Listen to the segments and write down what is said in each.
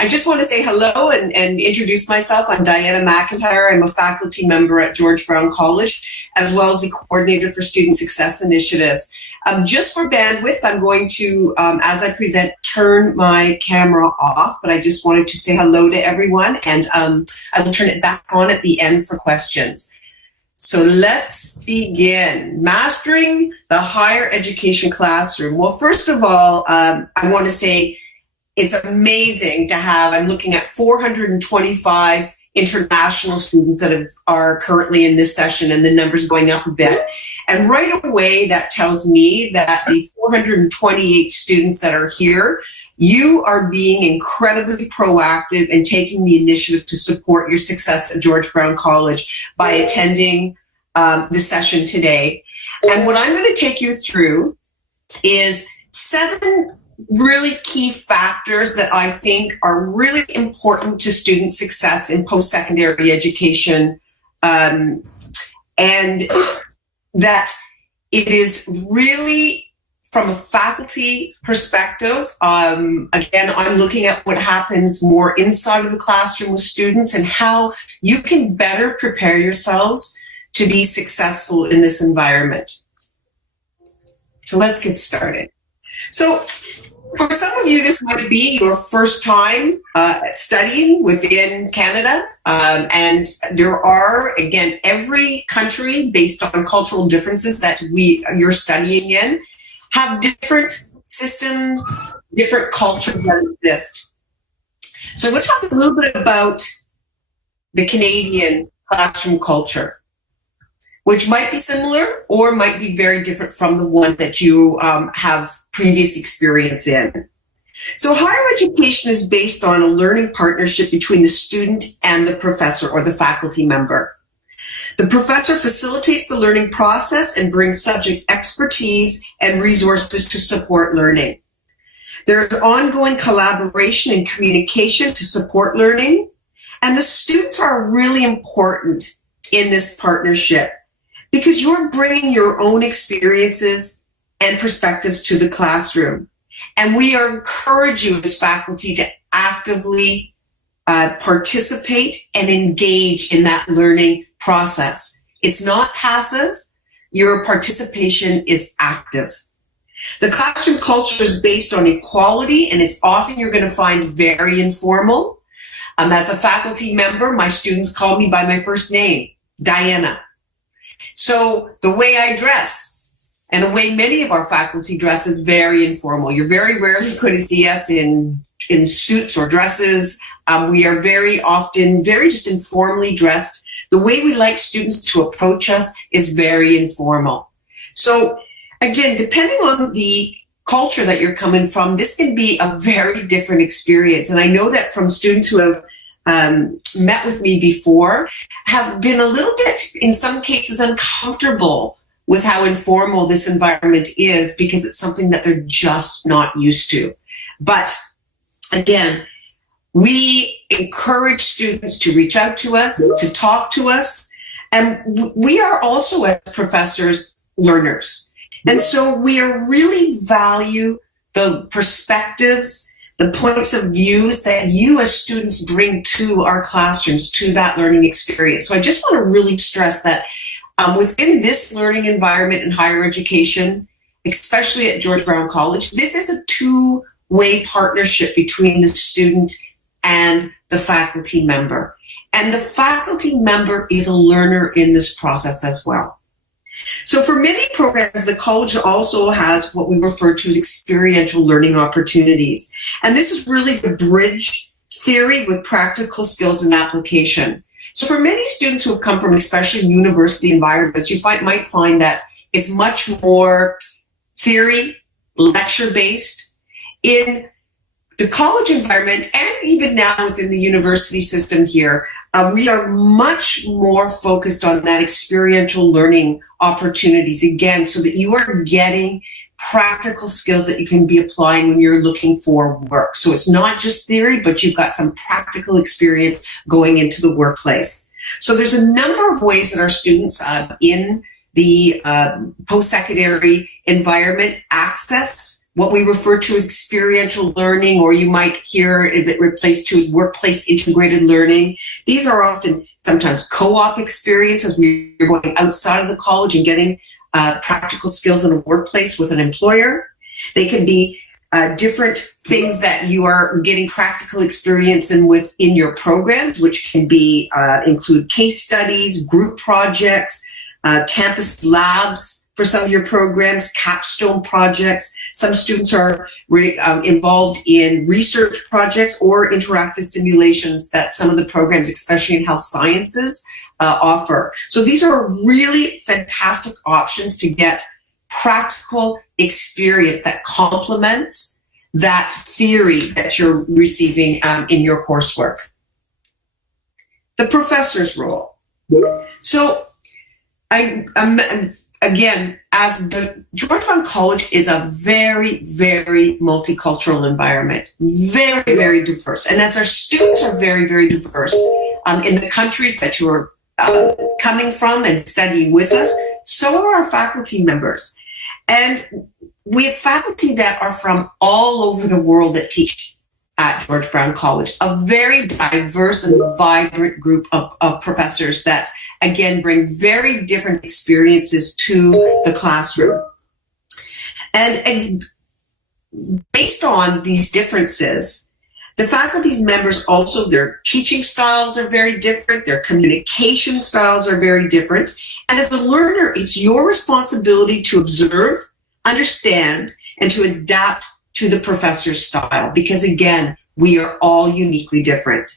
I just want to say hello and introduce myself. I'm Diana McIntyre. I'm a faculty member at George Brown College, as well as the coordinator for Student Success Initiatives. Just for bandwidth, I'm going to, as I present, turn my camera off, but I just wanted to say hello to everyone, and I will turn it back on at the end for questions. So let's begin. Mastering the higher education classroom. Well, first of all, I want to say it's amazing to have, I'm looking at 425 international students that are currently in this session, and the number's going up a bit. And right away, that tells me that the 428 students that are here, you are being incredibly proactive and taking the initiative to support your success at George Brown College by attending the session today. And what I'm going to take you through is 7 really key factors that I think are really important to student success in post-secondary education, and that it is really from a faculty perspective. Again, I'm looking at what happens more inside of the classroom with students and how you can better prepare yourselves to be successful in this environment. So let's get started. So for some of you, this might be your first time studying within Canada. And there are, again, every country, based on cultural differences that you're studying in, have different systems, different cultures that exist. So we'll talk a little bit about the Canadian classroom culture, which might be similar or might be very different from the one that you have previous experience in. So higher education is based on a learning partnership between the student and the professor or the faculty member. The professor facilitates the learning process and brings subject expertise and resources to support learning. There is ongoing collaboration and communication to support learning, and the students are really important in this partnership, because you're bringing your own experiences and perspectives to the classroom. And we encourage you as faculty to actively participate and engage in that learning process. It's not passive. Your participation is active. The classroom culture is based on equality and is often you're going to find very informal. As a faculty member, my students call me by my first name, Diana. So the way I dress and the way many of our faculty dress is very informal. You're very rarely going to see us in suits or dresses. We are very often very just informally dressed. The way we like students to approach us is very informal. So again, depending on the culture that you're coming from, this can be a very different experience. And I know that from students who have met with me before, have been a little bit, in some cases, uncomfortable with how informal this environment is because it's something that they're just not used to. But again, we encourage students to reach out to us, to talk to us, and we are also, as professors, learners. And so we really value the perspectives, the points of views that you as students bring to our classrooms, to that learning experience. So I just want to really stress that within this learning environment in higher education, especially at George Brown College, this is a two-way partnership between the student and the faculty member. And the faculty member is a learner in this process as well. So for many programs, the college also has what we refer to as experiential learning opportunities. And this is really the bridge theory with practical skills and application. So for many students who have come from especially university environments, you might find that it's much more theory, lecture-based. In the college environment, and even now within the university system here, we are much more focused on that experiential learning opportunities, again, so that you are getting practical skills that you can be applying when you're looking for work. So it's not just theory, but you've got some practical experience going into the workplace. So there's a number of ways that our students in the post-secondary environment access what we refer to as experiential learning, or you might hear it replaced to as workplace integrated learning. These are often sometimes co-op experiences where you're going outside of the college and getting practical skills in a workplace with an employer. They can be different things that you are getting practical experience in within your programs, which can be include case studies, group projects, campus labs for some of your programs, capstone projects. Some students are involved in research projects or interactive simulations that some of the programs, especially in health sciences, offer. So these are really fantastic options to get practical experience that complements that theory that you're receiving in your coursework. The professor's role. So again, as the Georgetown College is a very, very multicultural environment, very, very diverse. And as our students are very, very diverse in the countries that you're coming from and studying with us, so are our faculty members. And we have faculty that are from all over the world that teach at George Brown College, a very diverse and vibrant group of professors that, again, bring very different experiences to the classroom. And based on these differences, the faculty's members also, their teaching styles are very different, their communication styles are very different. And as a learner, it's your responsibility to observe, understand, and to adapt to the professor's style, because again, we are all uniquely different.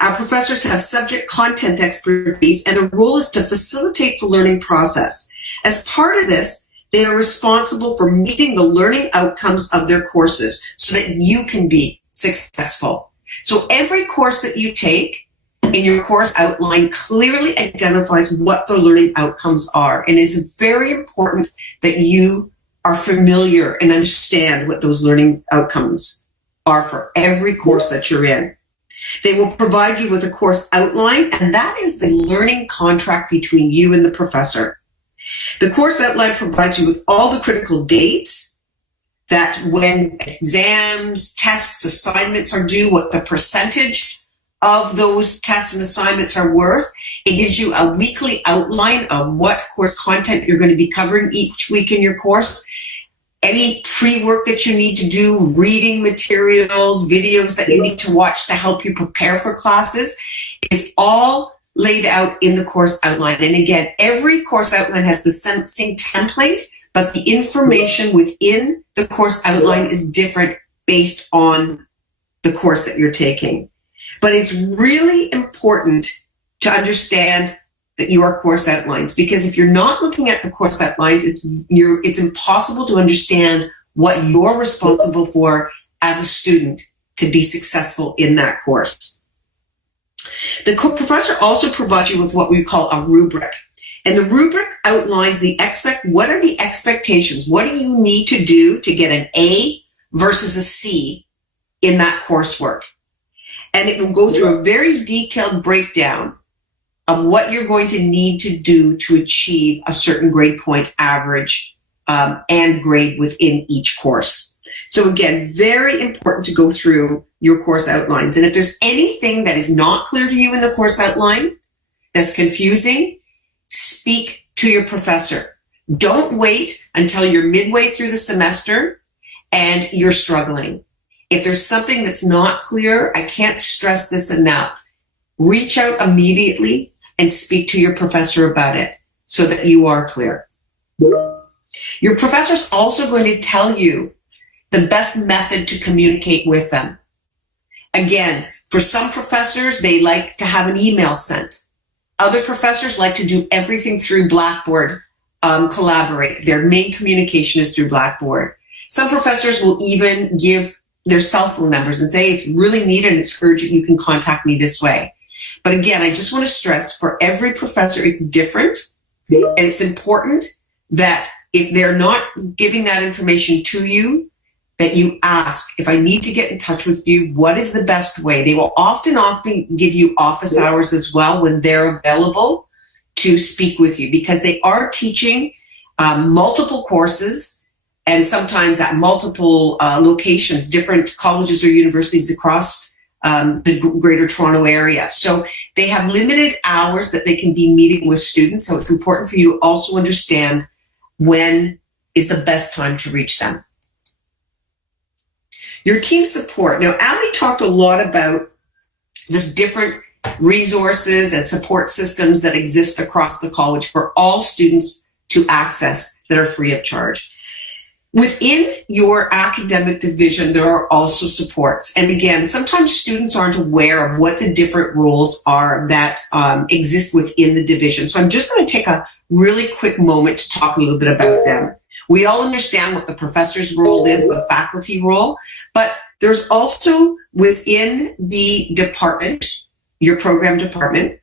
Our professors have subject content expertise, and their role is to facilitate the learning process. As part of this, they are responsible for meeting the learning outcomes of their courses so that you can be successful. So every course that you take in your course outline clearly identifies what the learning outcomes are. And it is very important that you are familiar and understand what those learning outcomes are for every course that you're in. They will provide you with a course outline, and that is the learning contract between you and the professor. The course outline provides you with all the critical dates, that when exams, tests, assignments are due, what the percentage of those tests and assignments are worth. It gives you a weekly outline of what course content you're going to be covering each week in your course. Any pre-work that you need to do, reading materials, videos that you need to watch to help you prepare for classes, is all laid out in the course outline. And again, every course outline has the same template, but the information within the course outline is different based on the course that you're taking. But it's really important to understand that your course outlines, because if you're not looking at the course outlines, it's impossible to understand what you're responsible for as a student to be successful in that course. The professor also provides you with what we call a rubric. And the rubric outlines what are the expectations? What do you need to do to get an A versus a C in that coursework? And it will go through a very detailed breakdown of what you're going to need to do to achieve a certain grade point average and grade within each course. So again, very important to go through your course outlines. And if there's anything that is not clear to you in the course outline, that's confusing, speak to your professor. Don't wait until you're midway through the semester and you're struggling. If there's something that's not clear, I can't stress this enough. Reach out immediately and speak to your professor about it so that you are clear. Your professor's also going to tell you the best method to communicate with them. Again, for some professors, they like to have an email sent. Other professors like to do everything through Blackboard, collaborate. Their main communication is through Blackboard. Some professors will even give their cell phone numbers and say, if you really need it and it's urgent, you can contact me this way. But again, I just want to stress, for every professor, it's different. And it's important that if they're not giving that information to you, that you ask, if I need to get in touch with you, what is the best way? They will often give you office hours as well when they're available to speak with you, because they are teaching multiple courses and sometimes at multiple locations, different colleges or universities across the Greater Toronto area. So they have limited hours that they can be meeting with students. So it's important for you to also understand when is the best time to reach them. Your team support. Now, Ali talked a lot about this different resources and support systems that exist across the college for all students to access that are free of charge. Within your academic division, there are also supports. And again, sometimes students aren't aware of what the different roles are that exist within the division. So I'm just going to take a really quick moment to talk a little bit about them. We all understand what the professor's role is, the faculty role, but there's also within the department, your program department,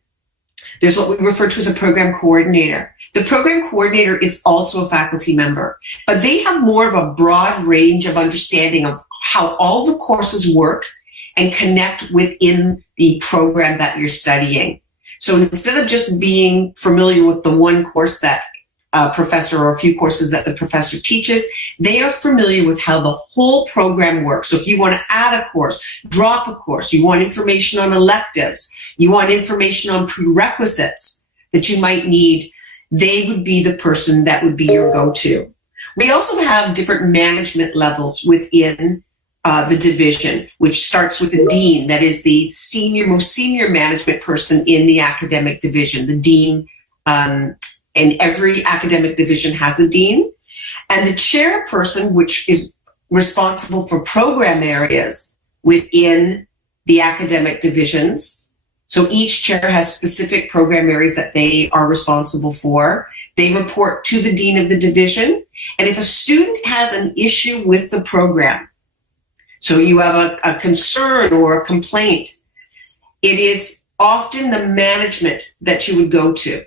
there's what we refer to as a program coordinator. The program coordinator is also a faculty member, but they have more of a broad range of understanding of how all the courses work and connect within the program that you're studying. So instead of just being familiar with the one course that professor or a few courses that the professor teaches, they are familiar with how the whole program works. So if you want to add a course, drop a course, you want information on electives, you want information on prerequisites that you might need, they would be the person that would be your go-to. We also have different management levels within the division, which starts with the dean, that is the most senior management person in the academic division. The dean, and every academic division has a dean, and the chairperson, which is responsible for program areas within the academic divisions. So each chair has specific program areas that they are responsible for. They report to the dean of the division. And if a student has an issue with the program, so you have a concern or a complaint, it is often the management that you would go to.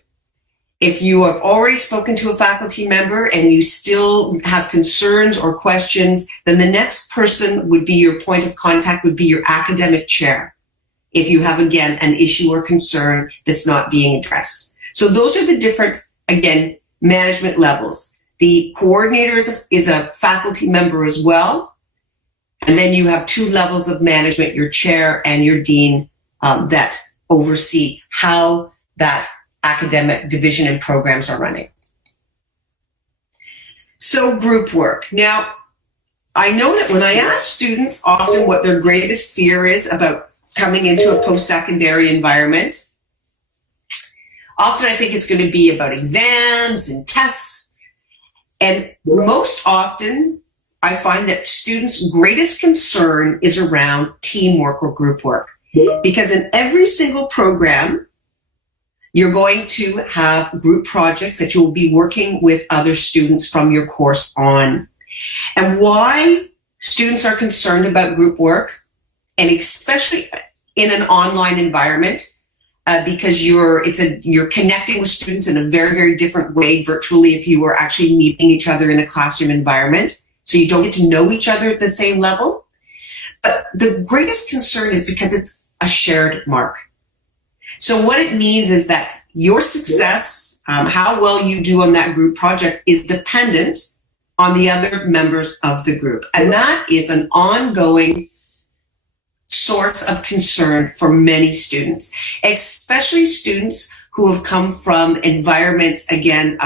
If you have already spoken to a faculty member and you still have concerns or questions, then the next person would be your point of contact, would be your academic chair, if you have, again, an issue or concern that's not being addressed. So those are the different, again, management levels. The coordinator is a faculty member as well. And then you have two levels of management, your chair and your dean, that oversee how that academic division and programs are running. So group work. Now, I know that when I ask students often what their greatest fear is about coming into a post-secondary environment, often I think it's going to be about exams and tests. And most often, I find that students' greatest concern is around teamwork or group work. Because in every single program, you're going to have group projects that you'll be working with other students from your course on. And why students are concerned about group work, and especially in an online environment, because you're connecting with students in a very, very different way virtually if you were actually meeting each other in a classroom environment. So you don't get to know each other at the same level. But the greatest concern is because it's a shared mark. So what it means is that your success, how well you do on that group project, is dependent on the other members of the group. And that is an ongoing source of concern for many students, especially students who have come from environments, again,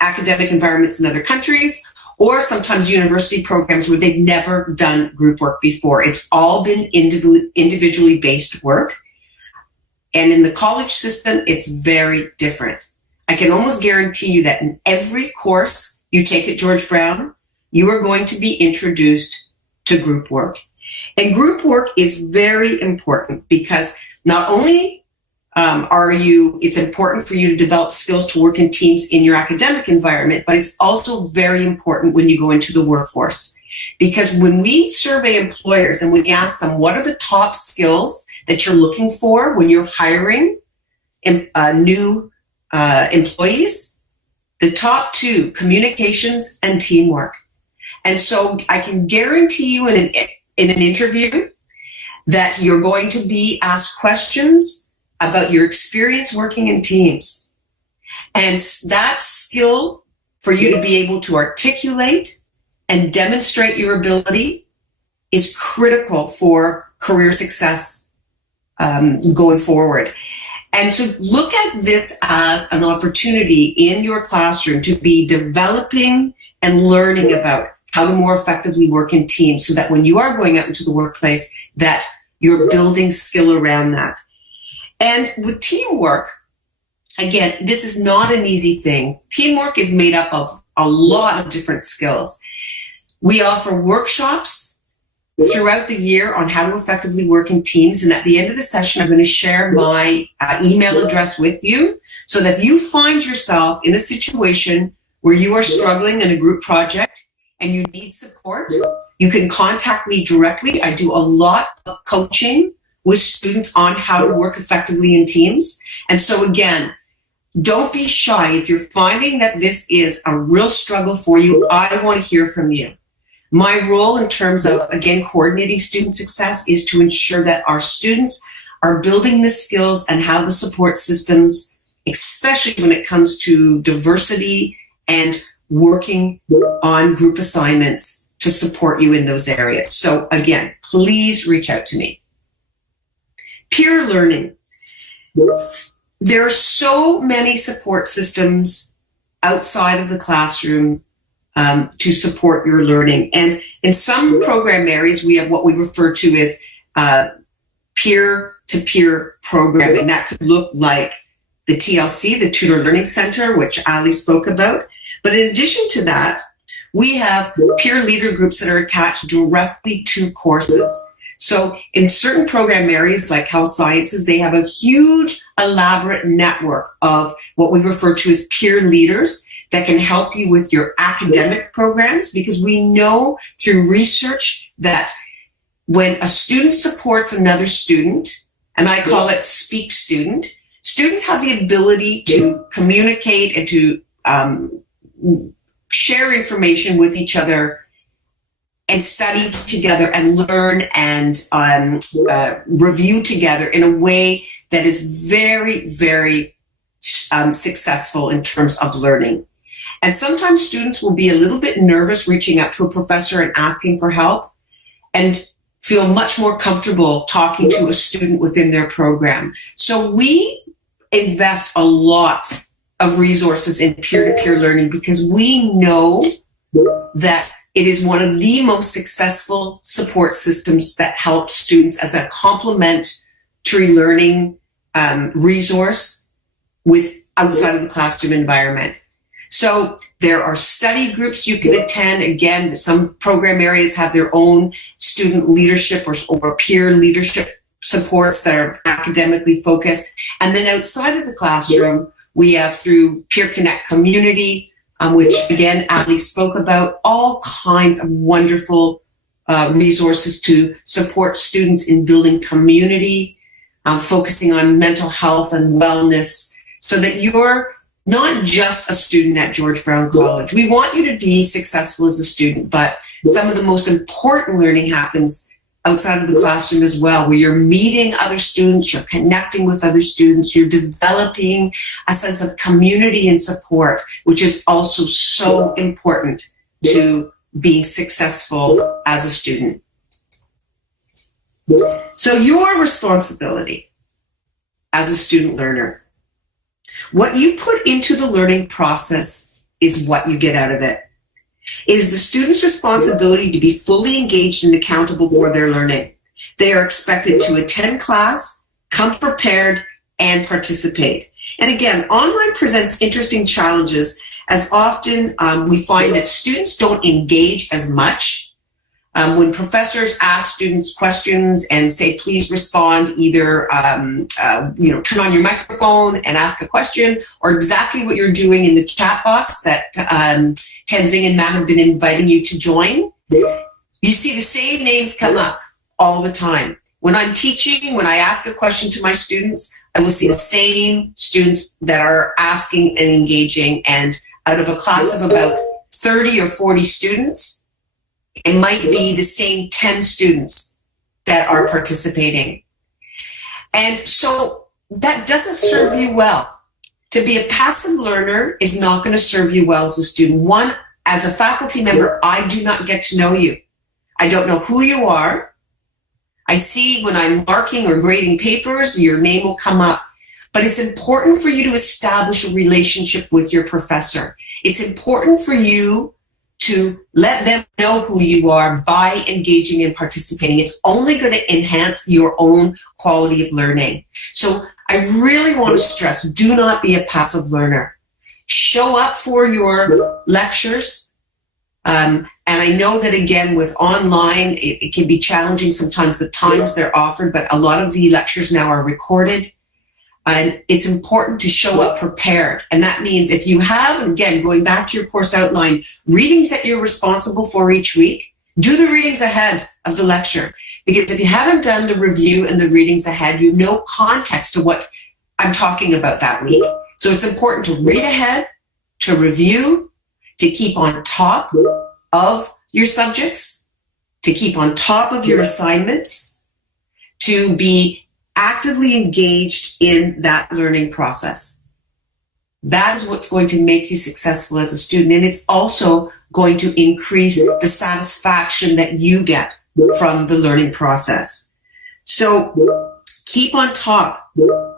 academic environments in other countries, or sometimes university programs where they've never done group work before. It's all been individually based work. And in the college system, it's very different. I can almost guarantee you that in every course you take at George Brown, you are going to be introduced to group work. And group work is very important because not only it's important for you to develop skills to work in teams in your academic environment, but it's also very important when you go into the workforce. Because when we survey employers and we ask them what are the top skills that you're looking for when you're hiring new employees, the top two, communications and teamwork. And so I can guarantee you in an interview that you're going to be asked questions about your experience working in teams. And that skill for you to be able to articulate and demonstrate your ability is critical for career success going forward. And so look at this as an opportunity in your classroom to be developing and learning about how to more effectively work in teams so that when you are going out into the workplace, that you're building skill around that. And with teamwork, again, this is not an easy thing. Teamwork is made up of a lot of different skills. We offer workshops throughout the year on how to effectively work in teams. And at the end of the session, I'm going to share my email address with you so that if you find yourself in a situation where you are struggling in a group project and you need support, you can contact me directly. I do a lot of coaching with students on how to work effectively in teams. And so again, don't be shy. If you're finding that this is a real struggle for you, I want to hear from you. My role in terms of, again, coordinating student success is to ensure that our students are building the skills and have the support systems, especially when it comes to diversity and working on group assignments to support you in those areas. So again, please reach out to me. Peer learning. There are so many support systems outside of the classroom to support your learning. And in some program areas, we have what we refer to as peer-to-peer programming. That could look like the TLC, the Tutor Learning Center, which Ali spoke about. But in addition to that, we have peer leader groups that are attached directly to courses. So in certain program areas like health sciences, they have a huge, elaborate network of what we refer to as peer leaders that can help you with your academic programs, because we know through research that when a student supports another student, and I call it speak student, students have the ability to communicate and to share information with each other and study together and learn and review together in a way that is very, very successful in terms of learning. And sometimes students will be a little bit nervous reaching out to a professor and asking for help, and feel much more comfortable talking to a student within their program. So we invest a lot of resources in peer-to-peer learning because we know that it is one of the most successful support systems that help students as a complementary learning resource with outside of the classroom environment. So there are study groups you can attend. Again, some program areas have their own student leadership or peer leadership supports that are academically focused. And then outside of the classroom, we have through Peer Connect Community, which again, Ali spoke about, all kinds of wonderful resources to support students in building community, focusing on mental health and wellness, so that you're not just a student at George Brown College. We want you to be successful as a student, but some of the most important learning happens outside of the classroom as well, where you're meeting other students, you're connecting with other students, you're developing a sense of community and support, which is also so important to being successful as a student. So your responsibility as a student learner, what you put into the learning process is what you get out of it. It is the student's responsibility to be fully engaged and accountable for their learning. They are expected to attend class, come prepared, and participate. And again, online presents interesting challenges, as often we find that students don't engage as much. When professors ask students questions and say, please respond, either turn on your microphone and ask a question, or exactly what you're doing in the chat box that Tenzing and Matt have been inviting you to join, you see the same names come up all the time. When I'm teaching, when I ask a question to my students, I will see the same students that are asking and engaging. And out of a class of about 30 or 40 students, it might be the same 10 students that are participating. And so that doesn't serve you well. To be a passive learner is not going to serve you well as a student. One as a faculty member, I do not get to know you. I don't know who you are. I see when I'm marking or grading papers, your name will come up. But it's important for you to establish a relationship with your professor. It's important for you to let them know who you are by engaging and participating. It's only going to enhance your own quality of learning. So I really want to stress, do not be a passive learner. Show up for your lectures. And I know that, again, with online, it can be challenging sometimes the times they're offered, but a lot of the lectures now are recorded. And it's important to show up prepared. And that means if you have, again, going back to your course outline, readings that you're responsible for each week, do the readings ahead of the lecture. Because if you haven't done the review and the readings ahead, you have no context to what I'm talking about that week. So it's important to read ahead, to review, to keep on top of your subjects, to keep on top of your assignments, to be actively engaged in that learning process. That is what's going to make you successful as a student. And it's also going to increase the satisfaction that you get from the learning process. So keep on top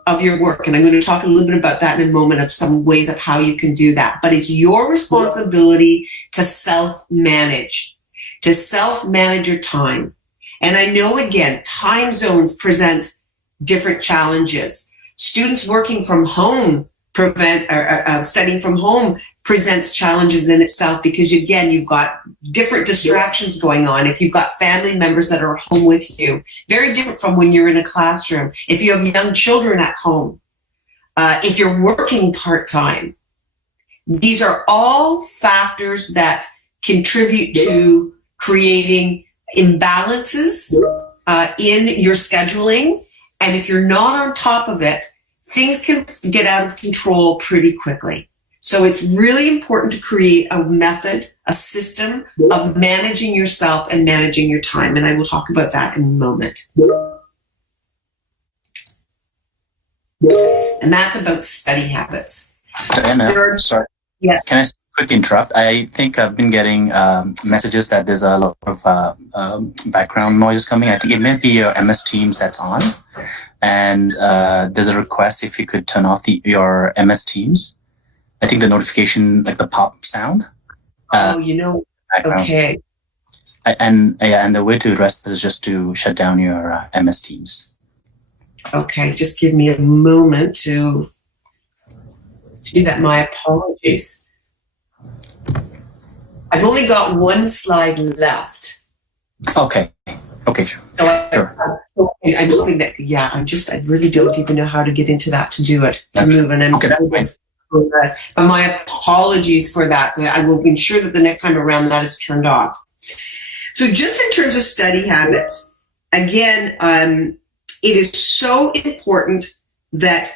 of your work. And I'm going to talk a little bit about that in a moment, of some ways of how you can do that. But it's your responsibility to self-manage your time. And I know, again, time zones present different challenges. Students working from home studying from home presents challenges in itself, because, again, you've got different distractions going on. If you've got family members that are at home with you, very different from when you're in a classroom. If you have young children at home, if you're working part-time, these are all factors that contribute to creating imbalances in your scheduling. And if you're not on top of it, things can get out of control pretty quickly. So it's really important to create a method, a system of managing yourself and managing your time. And I will talk about that in a moment. And that's about study habits. Diana, sorry. Yes. Can I quick interrupt? I think I've been getting messages that there's a lot of background noise coming. I think it may be your MS Teams that's on. And there's a request if you could turn off your MS Teams. I think the notification, like the pop sound. Background. Okay. And the way to address this is just to shut down your MS Teams. Okay, just give me a moment to do that. My apologies. I've only got one slide left. Okay, sure. I'm hoping that, I really don't even know how to get into that to do it, to move. And but my apologies for that. I will ensure that the next time around that is turned off. So just in terms of study habits, again, it is so important that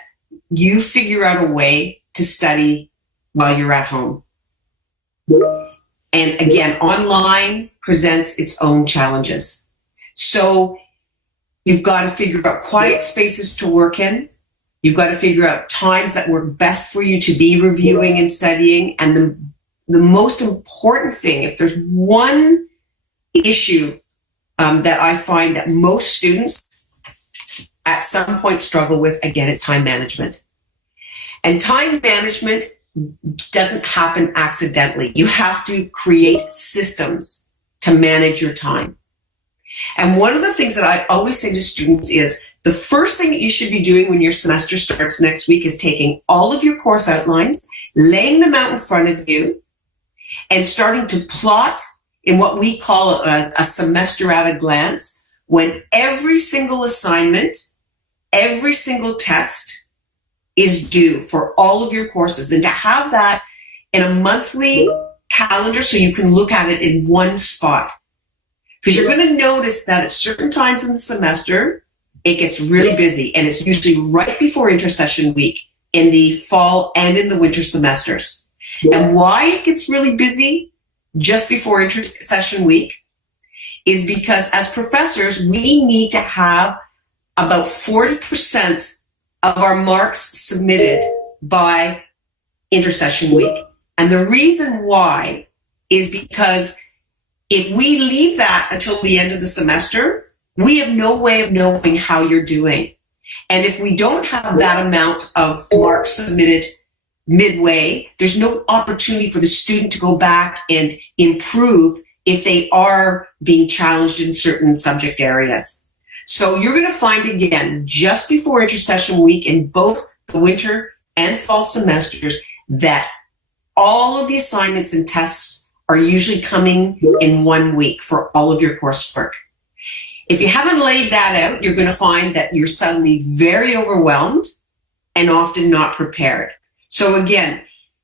you figure out a way to study while you're at home. And again, online presents its own challenges. So you've got to figure out quiet spaces to work in. You've got to figure out times that work best for you to be reviewing and studying. And the most important thing, if there's one issue that I find that most students at some point struggle with, again, it's time management. And time management doesn't happen accidentally. You have to create systems to manage your time. And one of the things that I always say to students is the first thing that you should be doing when your semester starts next week is taking all of your course outlines, laying them out in front of you, and starting to plot in what we call a semester at a glance, when every single assignment, every single test is due for all of your courses, and to have that in a monthly calendar so you can look at it in one spot. Because you're going to notice that at certain times in the semester, it gets really busy, and it's usually right before intersession week in the fall and in the winter semesters. And why it gets really busy just before intersession week is because as professors, we need to have about 40% of our marks submitted by intersession week. And the reason why is because if we leave that until the end of the semester, we have no way of knowing how you're doing. And if we don't have that amount of marks submitted midway, there's no opportunity for the student to go back and improve if they are being challenged in certain subject areas. So you're going to find, again, just before intersession week in both the winter and fall semesters, that all of the assignments and tests are usually coming in 1 week for all of your coursework. If you haven't laid that out, you're going to find that you're suddenly very overwhelmed and often not prepared. So again,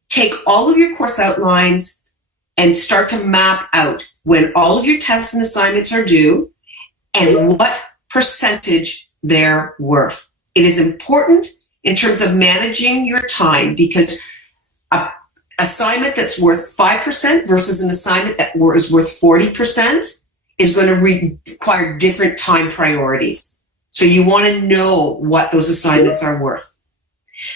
take all of your course outlines and start to map out when all of your tests and assignments are due and what percentage they're worth. It is important in terms of managing your time, because an assignment that's worth 5% versus an assignment that is worth 40% is going to require different time priorities. So you want to know what those assignments are worth.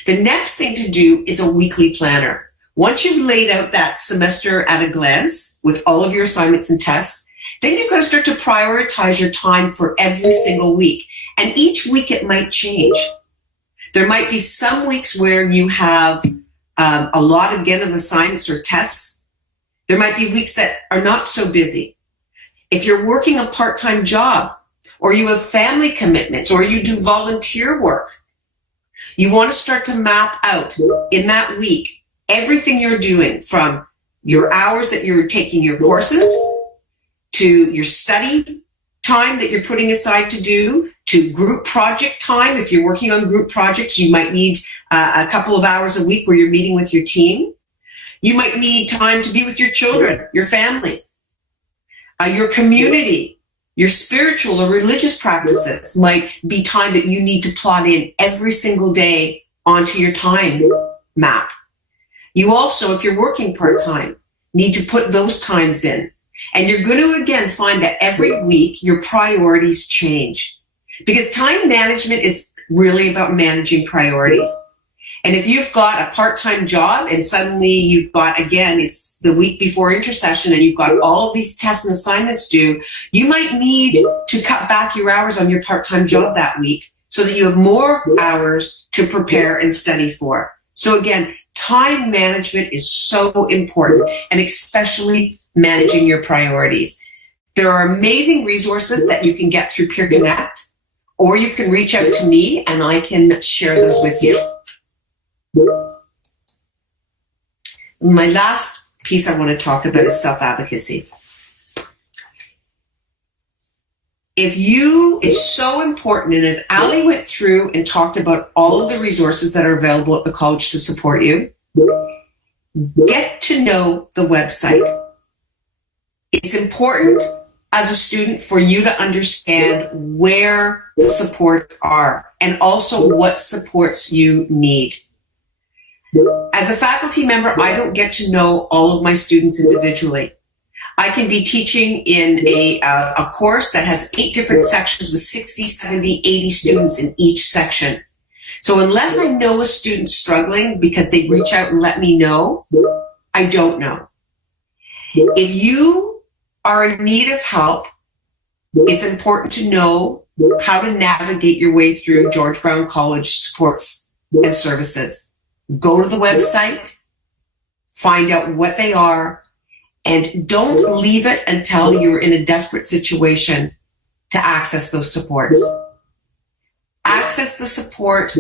The next thing to do is a weekly planner. Once you've laid out that semester at a glance with all of your assignments and tests, then you're going to start to prioritize your time for every single week. And each week it might change. There might be some weeks where you have a lot, again, of assignments or tests. There might be weeks that are not so busy. If you're working a part-time job, or you have family commitments, or you do volunteer work, you want to start to map out in that week everything you're doing, from your hours that you're taking your courses, to your study time that you're putting aside to do, to group project time. If you're working on group projects, you might need a couple of hours a week where you're meeting with your team. You might need time to be with your children, your family, your community. Your spiritual or religious practices might be time that you need to plot in every single day onto your time map. You also, if you're working part-time, need to put those times in. And you're going to, again, find that every week your priorities change. Because time management is really about managing priorities. And if you've got a part-time job and suddenly you've got, again, it's the week before intercession and you've got all of these tests and assignments due, you might need to cut back your hours on your part-time job that week so that you have more hours to prepare and study for. So again, time management is so important, and especially managing your priorities. There are amazing resources that you can get through Peer Connect, or you can reach out to me and I can share those with you. My last piece I want to talk about is self-advocacy. It's so important, and as Ali went through and talked about all of the resources that are available at the college to support you, get to know the website. It's important as a student for you to understand where the supports are and also what supports you need. As a faculty member, I don't get to know all of my students individually. I can be teaching in a course that has 8 different sections with 60, 70, 80 students in each section. So unless I know a student struggling because they reach out and let me know, I don't know. If you are in need of help, it's important to know how to navigate your way through George Brown College supports and services. Go to the website, find out what they are, and don't leave it until you're in a desperate situation to access those supports. Access the support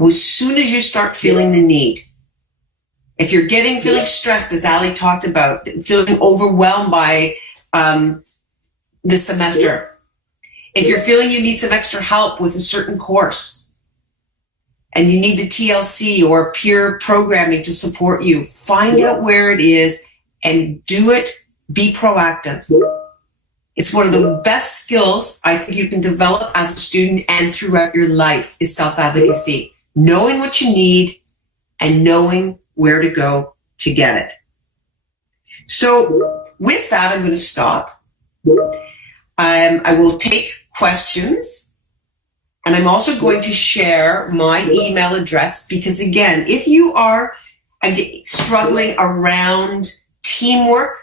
as soon as you start feeling the need. If you're feeling stressed, as Ali talked about, feeling overwhelmed by the semester, if you're feeling you need some extra help with a certain course, and you need the TLC or peer programming to support you, find out where it is and do it. Be proactive. It's one of the best skills I think you can develop as a student and throughout your life is self-advocacy. Knowing what you need and knowing where to go to get it. So with that, I'm going to stop. I will take questions. And I'm also going to share my email address because, again, if you are struggling around teamwork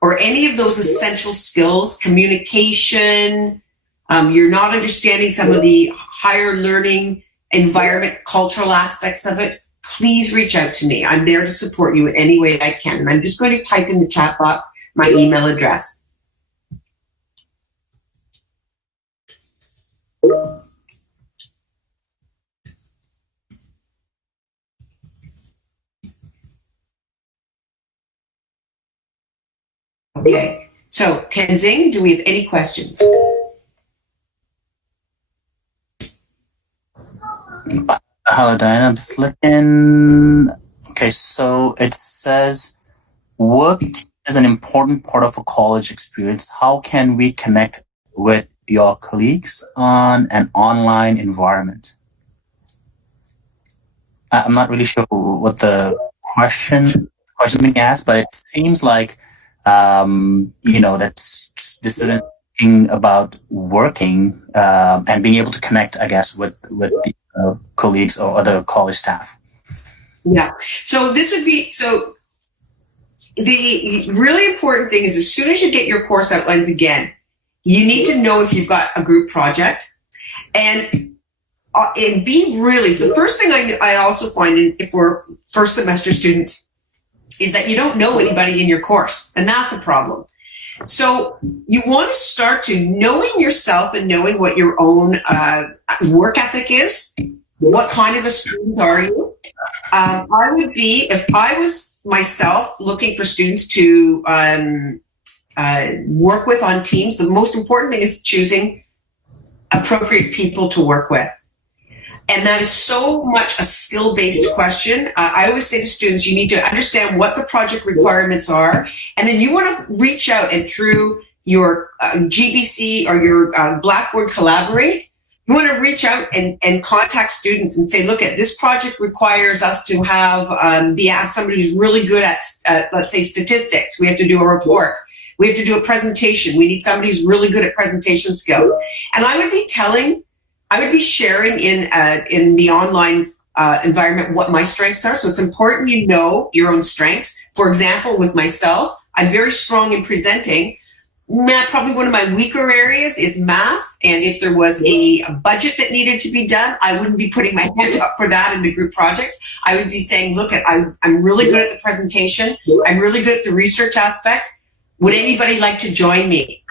or any of those essential skills, communication, you're not understanding some of the higher learning environment, cultural aspects of it, please reach out to me. I'm there to support you in any way I can. And I'm just going to type in the chat box my email address. Okay, so Tenzing, do we have any questions? Hello, Diana. I'm just looking. Okay, so it says work is an important part of a college experience. How can we connect with your colleagues on an online environment? I'm not really sure what the question being asked, but it seems like that's the student thinking about working and being able to connect, I guess, with the colleagues or other college staff. Yeah. So this would be the really important thing is as soon as you get your course outlines again, you need to know if you've got a group project and be really, the first thing I also find for first semester students is that you don't know anybody in your course, and that's a problem. So you want to start to knowing yourself and knowing what your own work ethic is. What kind of a student are you? I would be, if I was myself looking for students to work with on teams, the most important thing is choosing appropriate people to work with. And that is so much a skill-based question. I always say to students, you need to understand what the project requirements are, and then you want to reach out and through your GBC or your Blackboard Collaborate, you want to reach out and contact students and say, look, this project requires us to have somebody who's really good at let's say, statistics. We have to do a report. We have to do a presentation. We need somebody who's really good at presentation skills. And I would be sharing in the online environment what my strengths are. So it's important you know your own strengths. For example, with myself, I'm very strong in presenting. Probably one of my weaker areas is math. And if there was a budget that needed to be done, I wouldn't be putting my hand up for that in the group project. I would be saying, look, I'm really good at the presentation. I'm really good at the research aspect. Would anybody like to join me?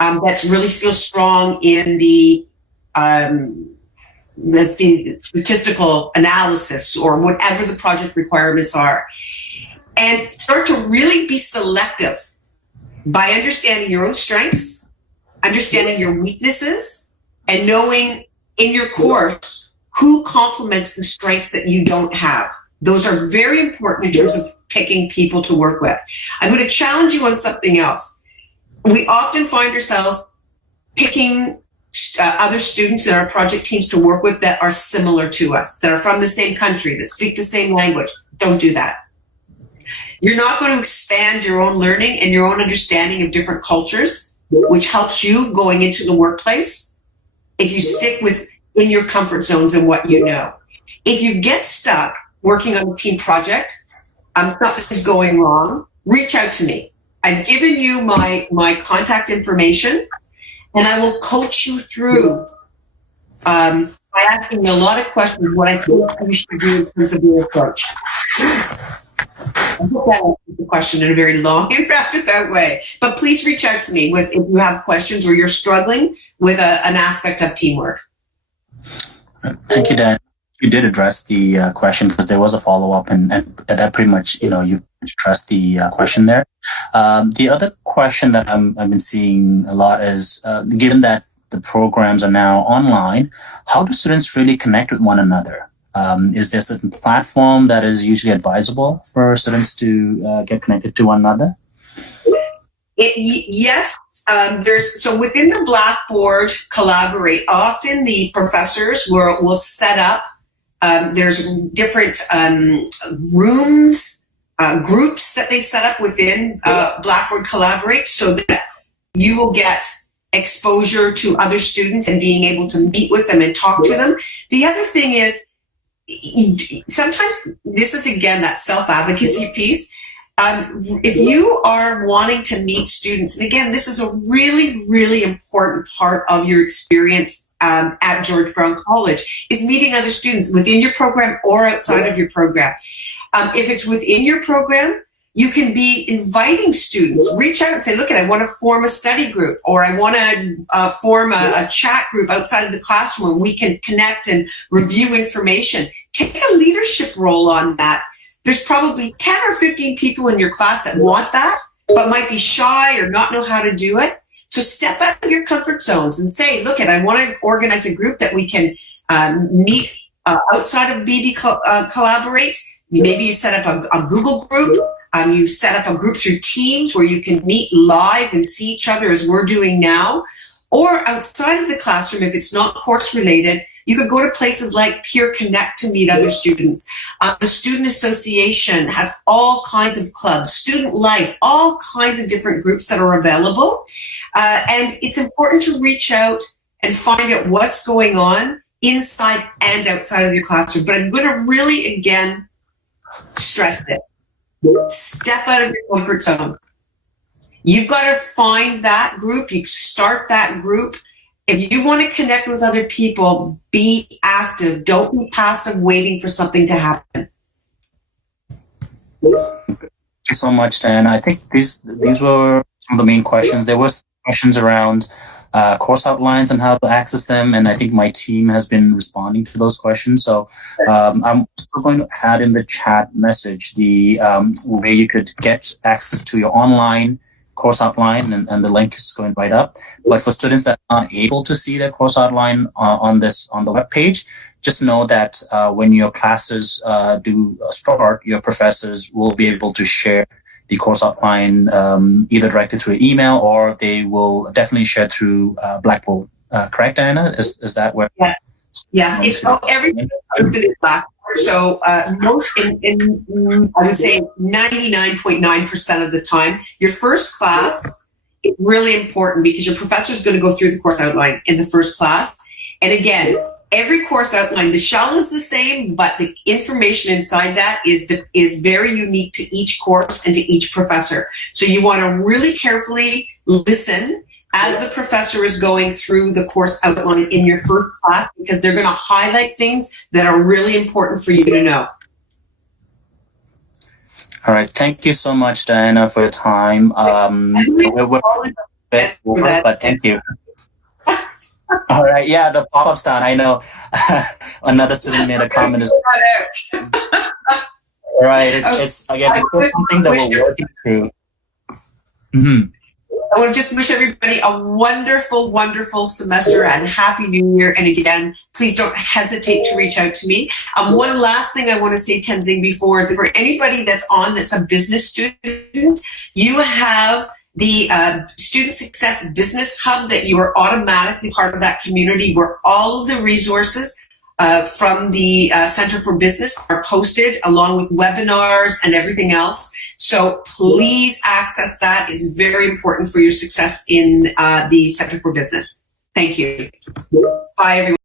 That's really feel strong in the statistical analysis or whatever the project requirements are, and start to really be selective by understanding your own strengths, understanding your weaknesses, and knowing in your course who complements the strengths that you don't have. Those are very important in terms of picking people to work with. I'm going to challenge you on something else. We often find ourselves picking other students in our project teams to work with that are similar to us, that are from the same country, that speak the same language. Don't do that. You're not going to expand your own learning and your own understanding of different cultures, which helps you going into the workplace if you stick in your comfort zones and what you know. If you get stuck working on a team project, something's going wrong, reach out to me. I've given you my contact information, and I will coach you through by asking you a lot of questions what I think you should do in terms of your approach. I hope that answers the question in a very long and roundabout way. But please reach out to me if you have questions or you're struggling with an aspect of teamwork. Thank you, Dan. You did address the question because there was a follow-up, and that pretty much, you addressed the question there. The other question that I've been seeing a lot is, given that the programs are now online, how do students really connect with one another? Is there a certain platform that is usually advisable for students to get connected to one another? Yes. So within the Blackboard Collaborate, often the professors will set up, there's different rooms, groups that they set up within Blackboard Collaborate so that you will get exposure to other students and being able to meet with them and talk to them. The other thing is, sometimes this is, again, that self-advocacy piece. If you are wanting to meet students, and again, this is a really, really important part of your experience at George Brown College, is meeting other students within your program or outside of your program. If it's within your program, you can be inviting students. Reach out and say, look, I want to form a study group, or I want to form a chat group outside of the classroom where we can connect and review information. Take a leadership role on that. There's probably 10 or 15 people in your class that want that, but might be shy or not know how to do it. So step out of your comfort zones and say, look, I want to organize a group that we can meet outside of BB Collaborate. Maybe you set up a Google group. You set up a group through Teams where you can meet live and see each other as we're doing now. Or outside of the classroom, if it's not course related, you could go to places like Peer Connect to meet other students. The Student Association has all kinds of clubs, Student Life, all kinds of different groups that are available. And it's important to reach out and find out what's going on inside and outside of your classroom. But I'm going to really, again, stress it. Step out of your comfort zone. You've got to find that group. You start that group. If you want to connect with other people, be active. Don't be passive waiting for something to happen. Thank you so much, Dan. I think these were some of the main questions. There were questions around course outlines and how to access them, and I think my team has been responding to those questions. So I'm still going to add in the chat message the way you could get access to your online course outline, and the link is going right up. But for students that aren't able to see their course outline on the web page, just know that when your classes do start, your professors will be able to share the course outline either directly through email, or they will definitely share through Blackboard. Correct, Diana? Is that where? Yes. It's everything posted in Blackboard. So most, in I would say 99.9% of the time, your first class is really important because your professor is going to go through the course outline in the first class. And again, every course outline, the shell is the same, but the information inside that is very unique to each course and to each professor. So you want to really carefully listen as the professor is going through the course outline in your first class, because they're going to highlight things that are really important for you to know. All right. Thank you so much, Diana, for your time. But thank you. All right. Yeah, the pop-up sound. I know another student made a comment as well. All right. It's again, it's something that we're working through. Mm-hmm. I want to just wish everybody a wonderful, wonderful semester and Happy New Year. And again, please don't hesitate to reach out to me. One last thing I want to say, Tenzing, before is, for anybody that's a business student, you have the Student Success Business Hub that you are automatically part of that community, where all of the resources from the Center for Business are posted, along with webinars and everything else. So please access that. It's very important for your success in the Center for Business. Thank you. Bye, everyone.